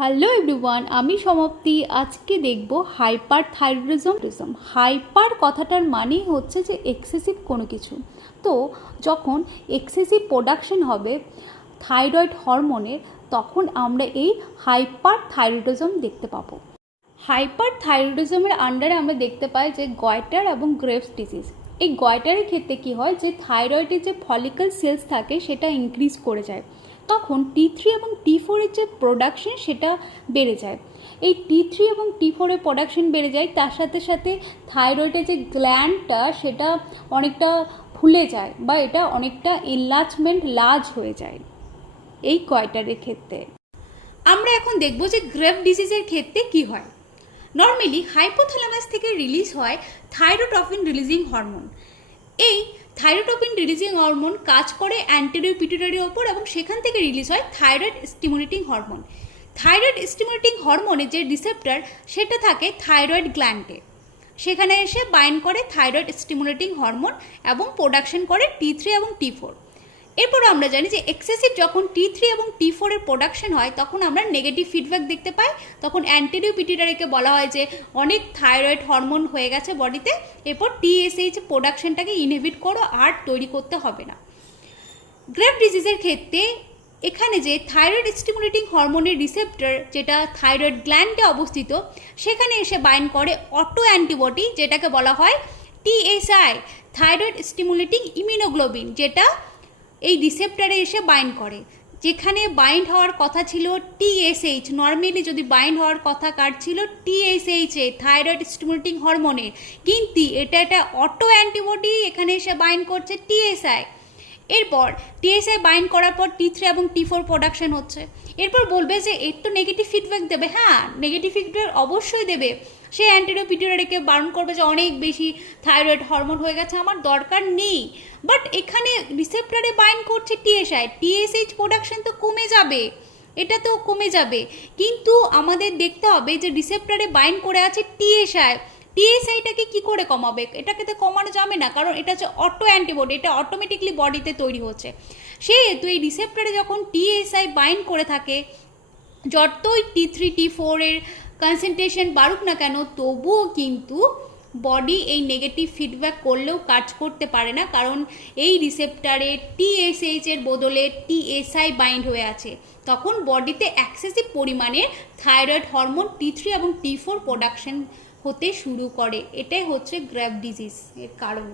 Hello everyone, আমি সমাপ্তি। আজকে দেখব হাইপার থাইরয়েডিজম। হাইপার কথাটার মানেই হচ্ছে যে এক্সেসিভ কোনো কিছু। তো যখন এক্সেসিভ প্রোডাকশন হবে থাইরয়েড হরমোনের, তখন আমরা এই হাইপার থাইরয়েডিজম দেখতে পাবো। হাইপার থাইরয়েডিজমের আন্ডারে আমরা দেখতে পাই যে গয়টার এবং গ্রেভস ডিজিজ। এই গয়টারের ক্ষেত্রে কি হয়, যে থাইরয়েডের যে ফলিকল সেলস থাকে সেটা ইনক্রিজ করে যায়, তখন T3 এবং T4-এর যে প্রোডাকশন সেটা বেড়ে যায়। এই T3 এবং T4-এর প্রোডাকশন বেড়ে যায়, তার সাথে সাথে থাইরয়েডের যে গ্ল্যান্ডটা সেটা অনেকটা ফুলে যায় বা এটা অনেকটা লার্জ হয়ে যায় এই গয়টারের ক্ষেত্রে। আমরা এখন দেখব যে গ্রেভ ডিজিজের ক্ষেত্রে কি হয়। নর্মালি হাইপোথ্যালামাস থেকে রিলিজ হয় থাইরোট্রপিন রিলিজিং হরমোন। এই থাইরোট্রপিন রিলিজিং হরমোন কাজ করে অ্যান্টেরিয়র পিটুইটারির ওপর এবং সেখান থেকে রিলিজ হয় thyroid stimulating hormone. Thyroid stimulating হরমোনের যে রিসেপ্টর সেটা থাকে থাইরয়েড গ্ল্যান্ডে, সেখানে এসে বাইন্ড করে থাইরয়েড স্টিমুলেটিং হরমোন এবং প্রোডাকশন করে T3 এবং T4। এরপর আমরা জানি যে এক্সেসিভ যখন T3 এবং T4 এর প্রোডাকশন হয় তখন আমরা নেগেটিভ ফিডব্যাক দেখতে পাই। তখন অ্যান্টেরিয়র পিটুইটারিকে বলা হয় যে অনেক থাইরয়েড হরমোন হয়ে গেছে বডিতে, এরপর TSH প্রোডাকশনটাকে ইনহিবিট করো, আর তৈরি করতে হবে না। গ্রেভ ডিজিজের ক্ষেত্রে এখানে যে থাইরয়েড স্টিমুলেটিং হরমোনের রিসেপ্টর যেটা থাইরয়েড গ্ল্যান্ডে অবস্থিত, সেখানে এসে বাইন্ড করে অটো অ্যান্টিবডি, যেটাকে বলা হয় TSI, থাইরয়েড স্টিমুলেটিং ইমিউনোগ্লোবিন, যেটা এই রিসেপ্টরে এসে বাইন্ড করে। যেখানে বাইন্ড হওয়ার কথা ছিল TSH, নর্মালি যদি বাইন্ড হওয়ার কথা কার ছিল TSH এ, থাইরয়েড স্টিমুলেটিং হরমোনের, কিন্তু এটা অটো অ্যান্টিবডি এখানে এসে বাইন্ড করছে TSI। এরপর TSI বাইন্ড করার পর T3 এবং T4 প্রোডাকশন হচ্ছে। এরপর বলবে যে এর তো নেগেটিভ ফিডব্যাক দেবে। হ্যাঁ, নেগেটিভ ফিডব্যাক অবশ্যই দেবে। সে অ্যান্টেরিয়র পিটুইটারিকে বারণ করবে যে অনেক বেশি থাইরয়েড হরমোন হয়ে গেছে, আমার দরকার নেই। বাট এখানে রিসেপ্টরে বাইন্ড করছে TSI, TSH প্রোডাকশন তো কমে যাবে, এটা তো কমে যাবে। কিন্তু আমাদের দেখতে হবে যে রিসেপ্টরে বাইন্ড করে আছে TSIটাকে কি করে কমাবে? এটাকে তো কমানো যাবে না, কারণ এটা হচ্ছে অটো অ্যান্টিবডি, এটা অটোমেটিকলি বডিতে তৈরি হচ্ছে। সেহেতু এই রিসেপ্টরে যখন TSI বাইন্ড করে থাকে, যতই T3 T4 এর কনসেন্ট্রেশন বাড়ুক না কেন, তবুও কিন্তু বডি এই নেগেটিভ ফিডব্যাক করলেও কাজ করতে পারে না, কারণ এই রিসেপ্টারে TSH এর বদলে TSI বাইন্ড হয়ে আছে। তখন বডিতে এক্সেসিভ পরিমাণে থাইরয়েড হরমোন T3 এবং T4 প্রোডাকশন হতে শুরু করে। এটাই হচ্ছে গ্রেভ ডিজিজ এর কারণ।